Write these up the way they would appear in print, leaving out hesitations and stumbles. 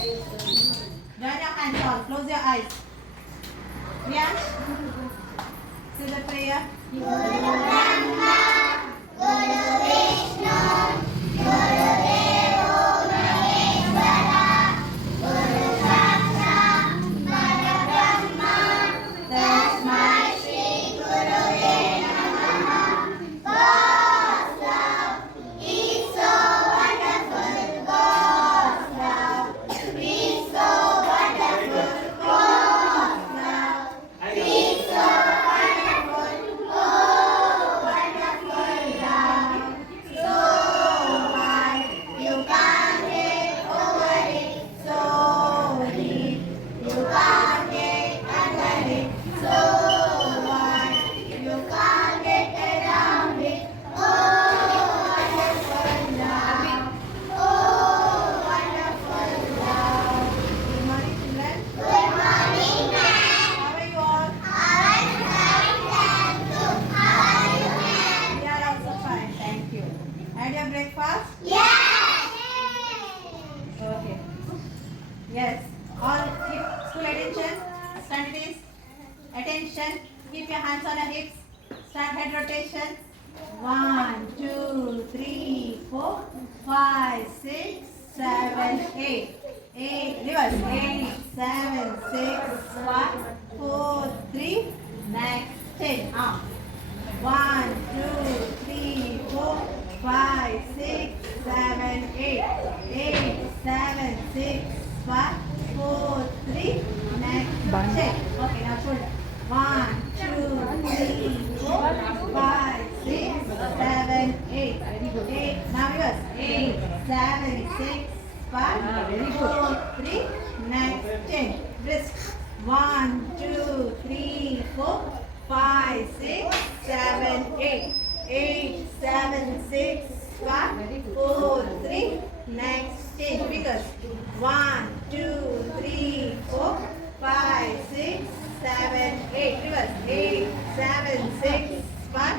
Join your hands all. Close your eyes. Priyansh, say the prayer. Breakfast? Yes! Okay. Yes. All keep full attention. Stand it is. Attention. Keep your hands on your hips. Start head rotation. 1, 2, 3, 4, 5, 6, 7, 8. 8. Reverse. 8, 7, 6, 5, 4, 3. Next. 10. Arm. 1, 2, 3, 4, 5, 6, 7, 8. 8, 7, 6, 5, 4, 3. Next. Check. Okay, now shoulder. 1, 2, 3, 4, 5, 6, 7, 8. 8. Now reverse. 8, 7, 6, 5, 4, 3. Next. 10. Wrist. 1, 2, 3, 4, 5, 6, 7, 8. 8, 7, 6, 5, 4, 3. Next. Change fingers. 1, 2, 3, 4, 5, 6, 7, 8. Reverse. 8, 7, 6, 5,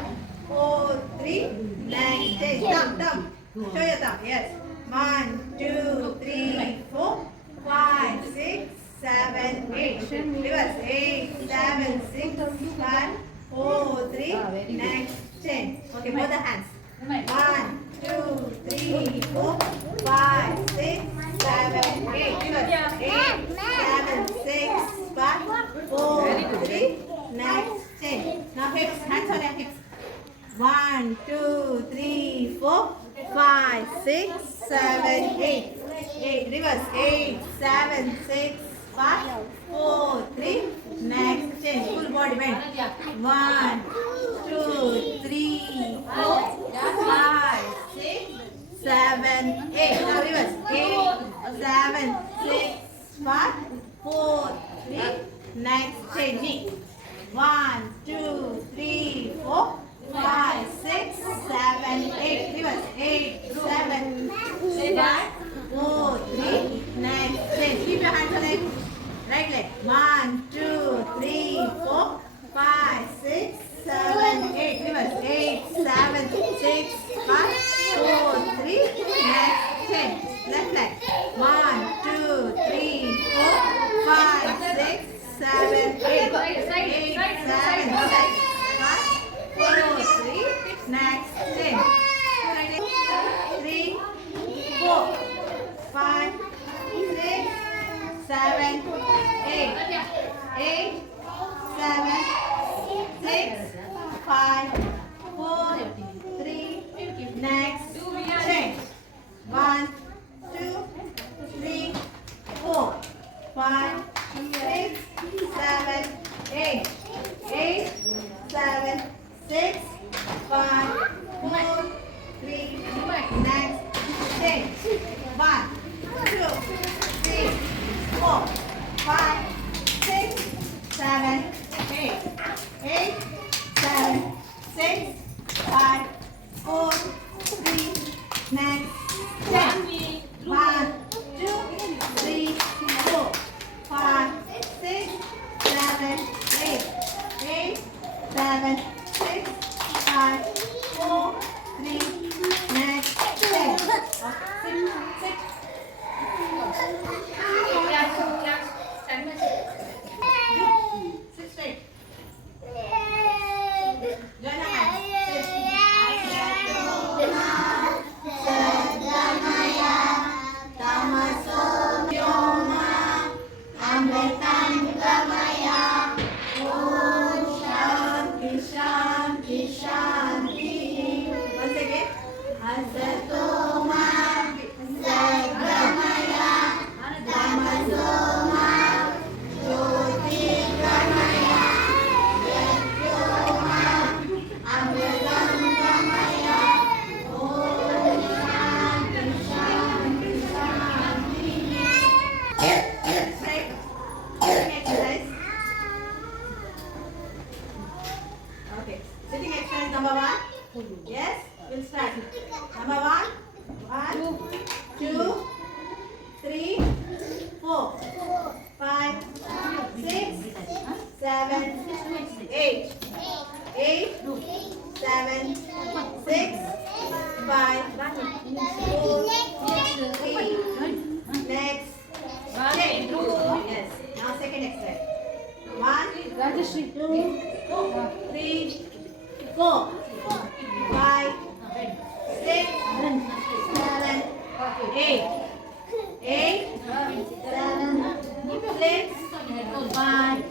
4, 3. Next. Change. Thumb. Show your thumb. Yes. 1, 2, 3, 4, 5, 6, 7, 8. Reverse. 8, 7, 6, 5, 4, 3. Next. Change. Okay, both the hands. 1, 2, 3, 4, 5, 6, 7, 8. Reverse. 8, 7, 6, 5, 4, 3. Next. Change. Now hips. Hands on your hips. 1, 2, 3, 4, 5, 6, 7, 8. 8. Reverse. 8, 7, 6, 5, 4, 3. Next. Change. Full body bend. 1, 2, 3, 4, 5, 6, 7, 8. Now reverse. 8, 7, 6, 5, 4, 3. Next. Change. Knee. 1, 2, 3, 4, 5, 6, 7, 8. Reverse. 8, 7, 5, 4, 3. Next. Change. Keep your hands on it. Right leg. 1, 2, 3, 4, 5, 6, 7, 8. Reverse. 8, 7, 6, 5, 4, 3. Next. Change. Left leg. 1, 2, 3, 4, 5, 6, 7, 8. 8, 7, 6, 5, 4, 3. Next. Change. 3, 4, 5, 6, 7, 8. 8, 7, 6, 5, 4, 3. Next. Change. 1, 2, 3, 4, 5, 6, 7, 8. 8, 7, 6, 5, 4, 3. Next. Change. 1, 2, 3, 4, 5, 6, 7, 8. 8, 7, 6, 5, 4, 3. Next. Change. 1, 2, 3, 4, 5, 6, 7, 8. 8, 7, 6, 5, 4, 3. Next. Change. Sit. Straight. Sitting exercise. Okay. Sitting exercise number 1. Yes. We'll start. Number 1. 1, 2, 3, 4, 5, 6, 7, 8. 8, 7, 6, 5, 4, 3. Next. Yes. Now second exercise. 1, 2, 3, 4, 5, 6, 7, 8. 8, 7, 6, 5,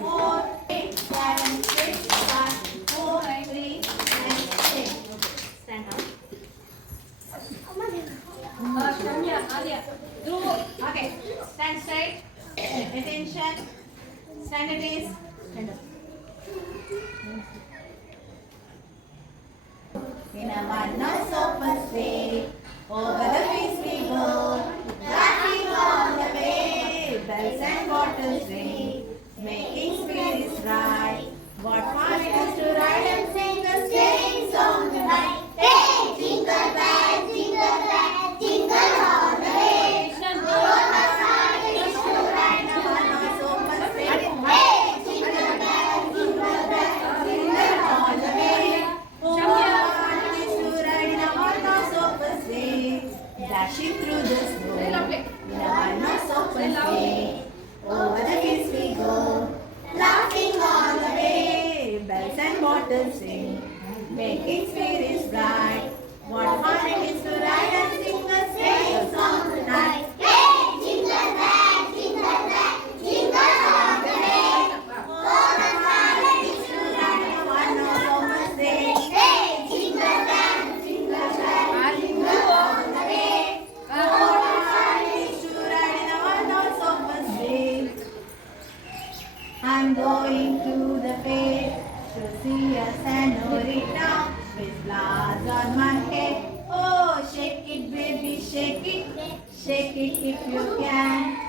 4, 8, 7, 6, 5, 4, 3, and 6. Stand up. Okay. Stand straight. Attention. Stand at ease. Stand up. In a one-night open street, over the fields we go, laughing on the way, bells and bottles ring, making spirits bright. What fun it is to ride and sing a sleighing song tonight. Hey, jingle bell, jingle all the way. What a fun it is to ride a one-night open street. Hey, jingle bell, jingle all the way. Dashing through the snow, in a one-horse open sleigh. Over the hills we go, laughing all the way. Bells and bottles sing, making spirits bright. What fun it is to ride and sing a sleighing song tonight. Hey, jingle bell, jingle all the way. Oh, the fun it is to ride in a one-horse open sleigh. Hey, jingle bell, jingle all the way. I'm going to the fair to see a senorita with flowers on my head. Oh, shake it, baby, shake it if you can.